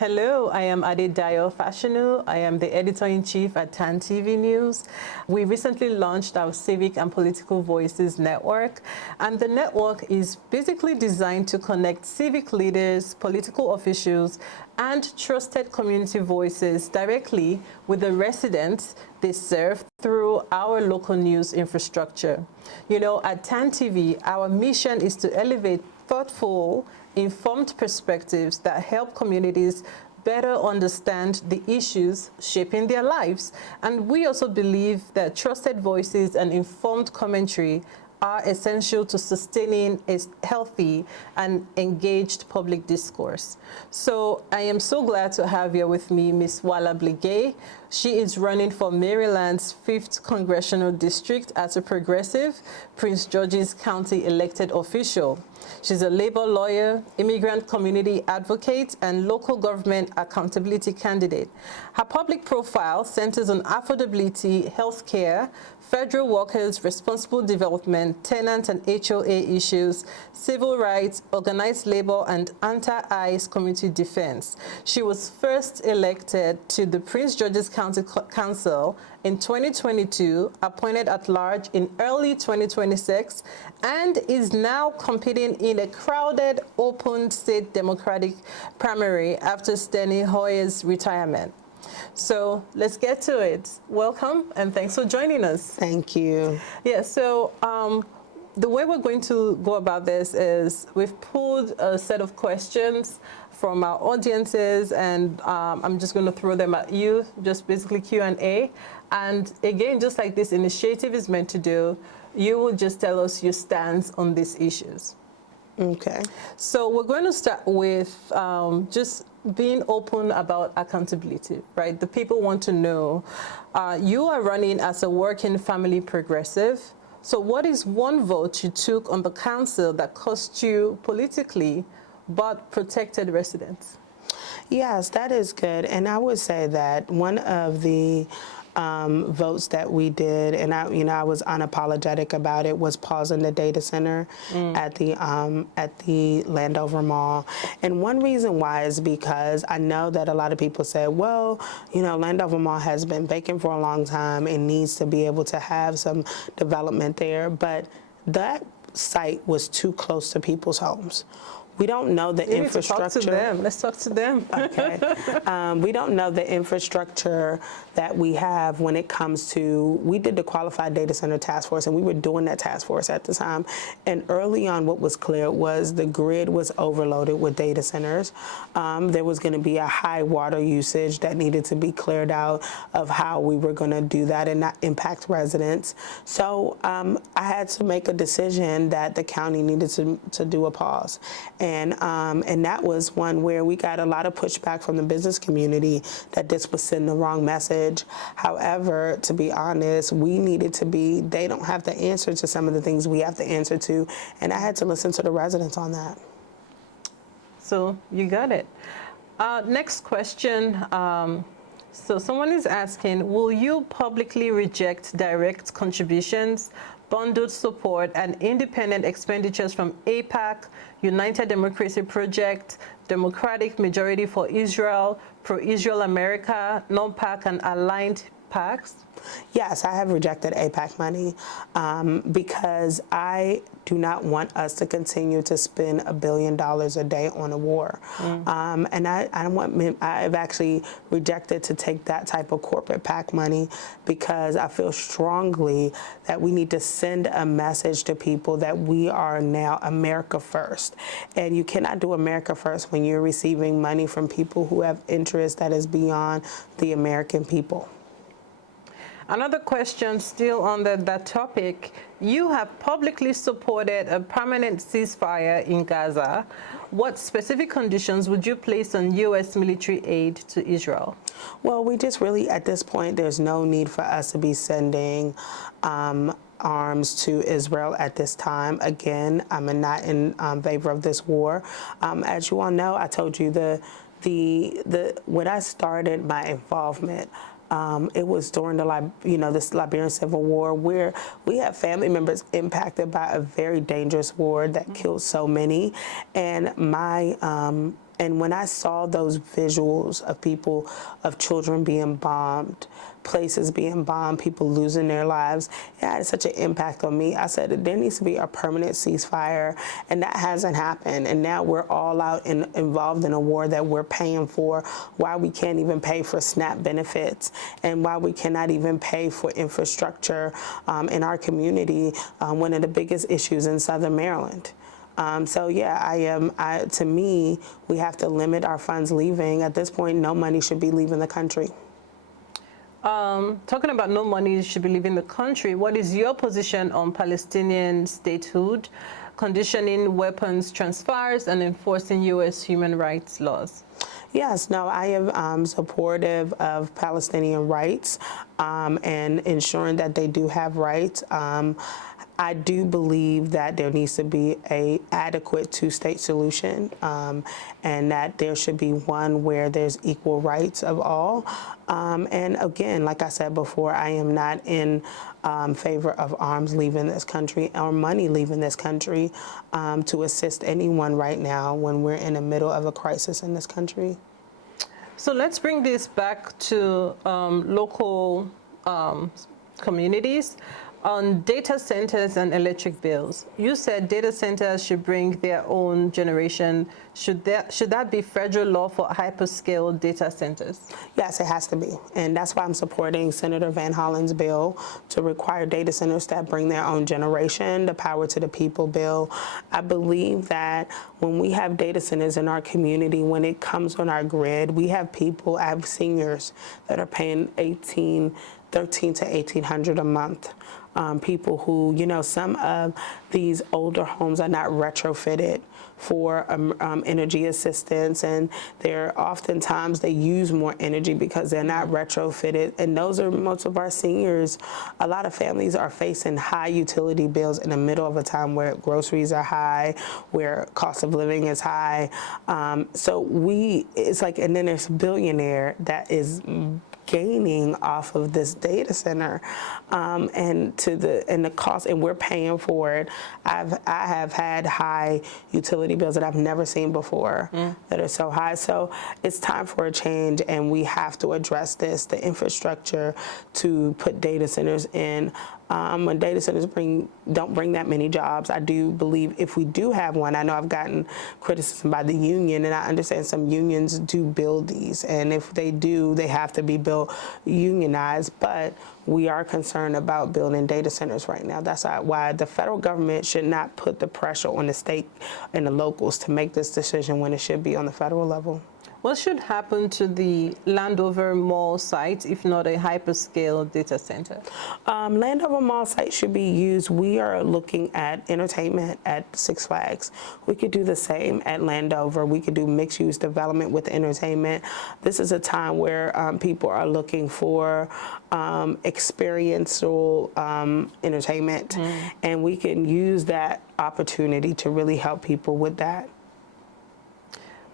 Hello, I am Adedayo Fashanu. I am the Editor-in-Chief at TANTV News. We recently launched our Civic and Political Voices Network, and the network is basically designed to connect civic leaders, political officials, and trusted community voices directly with the residents they serve through our local news infrastructure. You know, at TANTV, our mission is to elevate thoughtful, informed perspectives that help communities better understand the issues shaping their lives. And we also believe that trusted voices and informed commentary are essential to sustaining a healthy and engaged public discourse. So I am so glad to have here with me Ms. Wala Blegay. She is running for Maryland's 5th Congressional District as a progressive Prince George's County elected official. She's a labor lawyer, immigrant community advocate, and local government accountability candidate. Her public profile centers on affordability, healthcare, federal workers, responsible development, tenant and HOA issues, civil rights, organized labor, and anti-ICE community defense. She was first elected to the Prince George's County Council in 2022, appointed at large in early 2026, and is now competing in a crowded, open state Democratic primary after Steny Hoyer's retirement. So let's get to it. Welcome, and thanks for joining us. Thank you. Yeah, so the way we're going to go about this is we've pulled a set of questions from our audiences, and I'm just going to throw them at you, just basically Q&A. And again, just like this initiative is meant to do, you will just tell us your stance on these issues. Okay. So we're going to start with just being open about accountability, right? The people want to know, you are running as a working family progressive. So what is one vote you took on the council that cost you politically but protected residents? Yes, that is good. And I would say that one of the votes that we did, and I was unapologetic about it, was pausing the data center at the Landover Mall. And one reason why is because I know that a lot of people say, well, Landover Mall has been vacant for a long time and needs to be able to have some development there, but that site was too close to people's homes. We don't know the infrastructure. Talk to them. Let's talk to them. Okay. We don't know the infrastructure that we have when it comes to, we did the Qualified Data Center Task Force, and we were doing that task force at the time. And early on, what was clear was the grid was overloaded with data centers. There was going to be a high water usage that needed to be cleared out of how we were going to do that and not impact residents. So I had to make a decision that the county needed to do a pause. And that was one where we got a lot of pushback from the business community that this was sending the wrong message. However, to be honest, we needed to be, they don't have the answer to some of the things we have to answer to, and I had to listen to the residents on that. So you got it. Next question. So someone is asking, will you publicly reject direct contributions, bundled support, and independent expenditures from AIPAC, United Democracy Project, Democratic Majority for Israel, Pro-Israel America, non-PAC, and aligned PACs? Yes, I have rejected AIPAC money because I do not want us to continue to spend $1 billion a day on a war. And I've actually rejected to take that type of corporate PAC money because I feel strongly that we need to send a message to people that we are now America first. And you cannot do America first when you're receiving money from people who have interests that is beyond the American people. Another question still on that topic. You have publicly supported a permanent ceasefire in Gaza. What specific conditions would you place on U.S. military aid to Israel? Well, we just really, at this point, there's no need for us to be sending arms to Israel at this time. Again, I'm not in favor of this war. As you all know, I told you when I started my involvement, it was during this Liberian Civil War, where we have family members impacted by a very dangerous war that killed so many. And my And when I saw those visuals of people, of children being bombed, places being bombed, people losing their lives, it had such an impact on me. I said that there needs to be a permanent ceasefire, and that hasn't happened. And now we're all out and involved in a war that we're paying for, why we can't even pay for SNAP benefits, and why we cannot even pay for infrastructure in our community, one of the biggest issues in Southern Maryland. So yeah, to me, we have to limit our funds leaving. At this point, no money should be leaving the country. Talking about no money should be leaving the country, what is your position on Palestinian statehood, conditioning weapons transfers, and enforcing U.S. human rights laws? Yes, no, I am supportive of Palestinian rights and ensuring that they do have rights. I do believe that there needs to be an adequate two-state solution and that there should be one where there's equal rights of all. And again, like I said before, I am not in favor of arms leaving this country or money leaving this country to assist anyone right now when we're in the middle of a crisis in this country. So let's bring this back to local communities. On data centers and electric bills, you said data centers should bring their own generation. Should that be federal law for hyperscale data centers? Yes, it has to be. And that's why I'm supporting Senator Van Hollen's bill to require data centers that bring their own generation, the Power to the People bill. I believe that when we have data centers in our community, when it comes on our grid, we have people, I have seniors that are paying $1,300 to $1,800 a month. People who, you know, some of these older homes are not retrofitted for energy assistance, and they're oftentimes they use more energy because they're not retrofitted. And those are most of our seniors. A lot of families are facing high utility bills in the middle of a time where groceries are high, where cost of living is high. It's like, and then there's a billionaire that is gaining off of this data center and the cost, and we're paying for it. I have had high utility bills that I've never seen before that are so high. So it's time for a change, and we have to address this. The infrastructure to put data centers in. When data centers don't bring that many jobs, I do believe if we do have one, I know I've gotten criticism by the union, and I understand some unions do build these, and if they do, they have to be built unionized, but we are concerned about building data centers right now. That's why the federal government should not put the pressure on the state and the locals to make this decision when it should be on the federal level. What should happen to the Landover Mall site if not a hyperscale data center? Landover Mall site should be used. We are looking at entertainment at Six Flags. We could do the same at Landover. We could do mixed-use development with entertainment. This is a time where people are looking for experiential entertainment, and we can use that opportunity to really help people with that.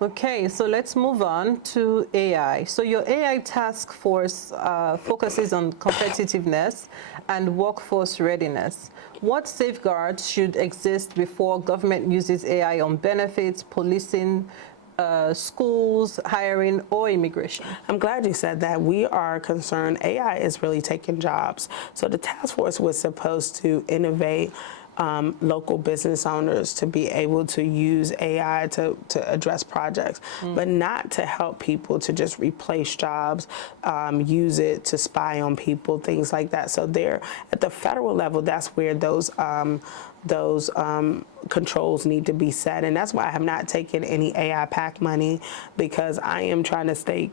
Okay, so let's move on to AI. So your AI task force focuses on competitiveness and workforce readiness. What safeguards should exist before government uses AI on benefits, policing, schools, hiring, or immigration? I'm glad you said that. We are concerned AI is really taking jobs. So the task force was supposed to innovate local business owners to be able to use AI to address projects, but not to help people to just replace jobs, use it to spy on people, things like that. So there, at the federal level, that's where those controls need to be set, and that's why I have not taken any AIPAC money, because I am trying to stay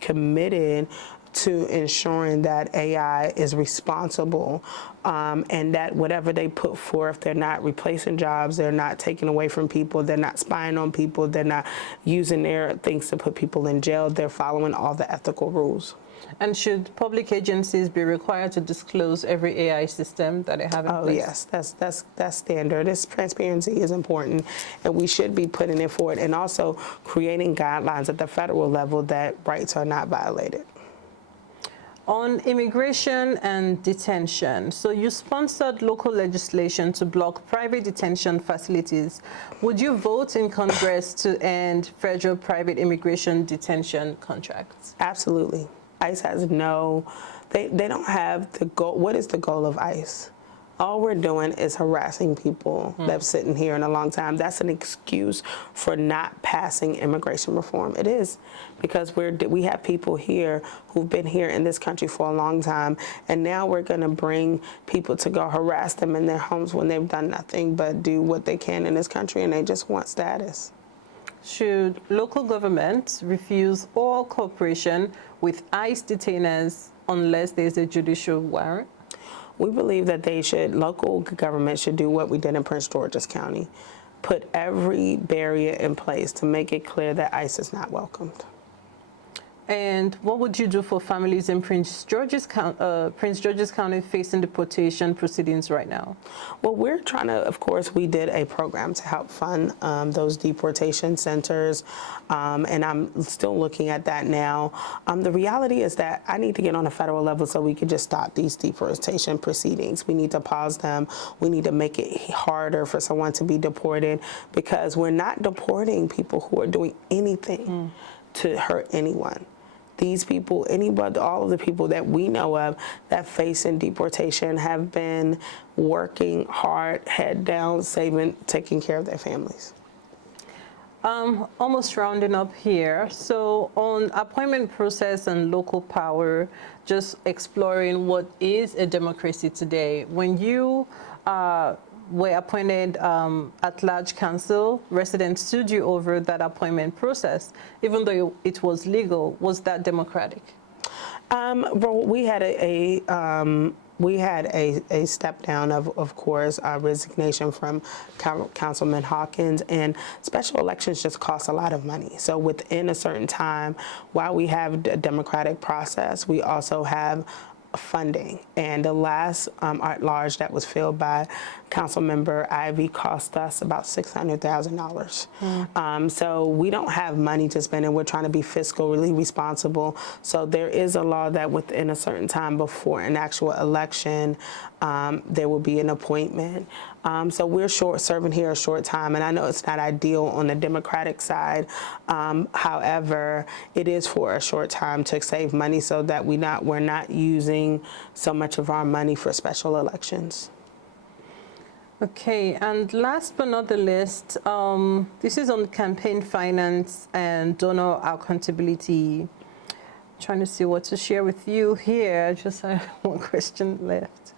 committed to ensuring that AI is responsible and that whatever they put forth, they're not replacing jobs, they're not taking away from people, they're not spying on people, they're not using their things to put people in jail, they're following all the ethical rules. And should public agencies be required to disclose every AI system that they have in place? Oh yes, that's standard. Transparency is important, and we should be putting it forward, and also creating guidelines at the federal level that rights are not violated. On immigration and detention, so you sponsored local legislation to block private detention facilities. Would you vote in Congress to end federal private immigration detention contracts? Absolutely. ICE has they don't have the goal. What is the goal of ICE? All we're doing is harassing people that's sitting here in a long time. That's an excuse for not passing immigration reform. It is, because we have people here who've been here in this country for a long time, and now we're going to bring people to go harass them in their homes when they've done nothing but do what they can in this country, and they just want status. Should local governments refuse all cooperation with ICE detainers unless there's a judicial warrant? We believe that local government should do what we did in Prince George's County, put every barrier in place to make it clear that ICE is not welcomed. And what would you do for families in Prince George's County facing deportation proceedings right now? Well, we're trying to, of course, we did a program to help fund those deportation centers, and I'm still looking at that now. The reality is that I need to get on a federal level so we can just stop these deportation proceedings. We need to pause them. We need to make it harder for someone to be deported, because we're not deporting people who are doing anything to hurt anyone. These people, all of the people that we know of that face in deportation have been working hard, head down, saving, taking care of their families. Almost rounding up here. So on appointment process and local power, just exploring what is a democracy today. When you were appointed at-large council, residents sued you over that appointment process, even though it was legal. Was that democratic? Well, we had a step down of course, our resignation from Councilman Hawkins, and special elections just cost a lot of money. So within a certain time, while we have a democratic process, we also have funding, and the last at-large that was filled by Councilmember Ivy cost us about $600,000. So we don't have money to spend, and we're trying to be fiscally responsible. So there is a law that within a certain time before an actual election, there will be an appointment. So we're serving here a short time, and I know it's not ideal on the Democratic side. However, it is for a short time to save money so that we're not using so much of our money for special elections. Okay, and last but not the least, this is on campaign finance and donor accountability. I'm trying to see what to share with you here. Just have one question left.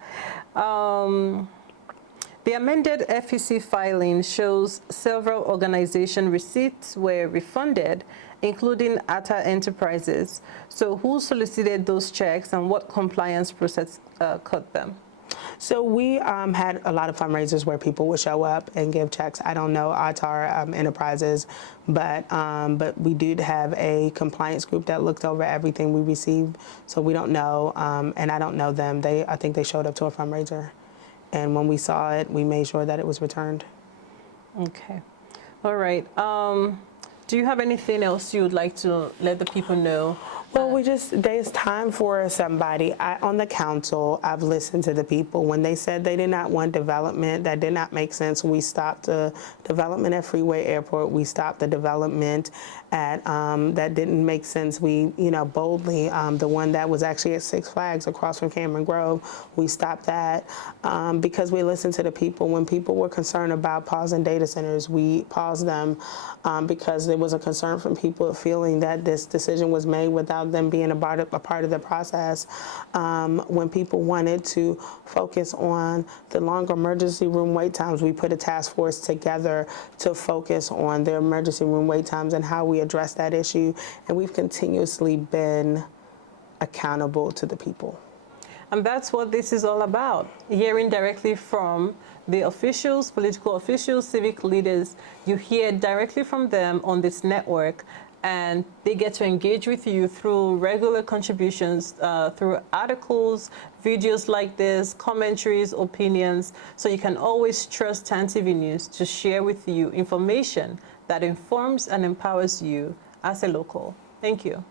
The amended FEC filing shows several organization receipts were refunded, including Atta Enterprises. So who solicited those checks, and what compliance process cut them? So we had a lot of fundraisers where people would show up and give checks. I don't know Atta Enterprises, but we did have a compliance group that looked over everything we received. So we don't know, and I don't know them. I think they showed up to a fundraiser, and when we saw it, we made sure that it was returned. Okay, all right. Do you have anything else you would like to let the people know? Well, there's time for somebody. On the council, I've listened to the people. When they said they did not want development, that did not make sense. We stopped the development at Freeway Airport. We stopped the development at, that didn't make sense. We, boldly, the one that was actually at Six Flags across from Cameron Grove, we stopped that because we listened to the people. When people were concerned about pausing data centers, we paused them because there was a concern from people feeling that this decision was made without them being a part of the process. When people wanted to focus on the longer emergency room wait times, we put a task force together to focus on the emergency room wait times and how we address that issue. And we've continuously been accountable to the people. And that's what this is all about, hearing directly from the officials, political officials, civic leaders. You hear directly from them on this network, and they get to engage with you through regular contributions, through articles, videos like this, commentaries, opinions. So you can always trust TANTV News to share with you information that informs and empowers you as a local. Thank you.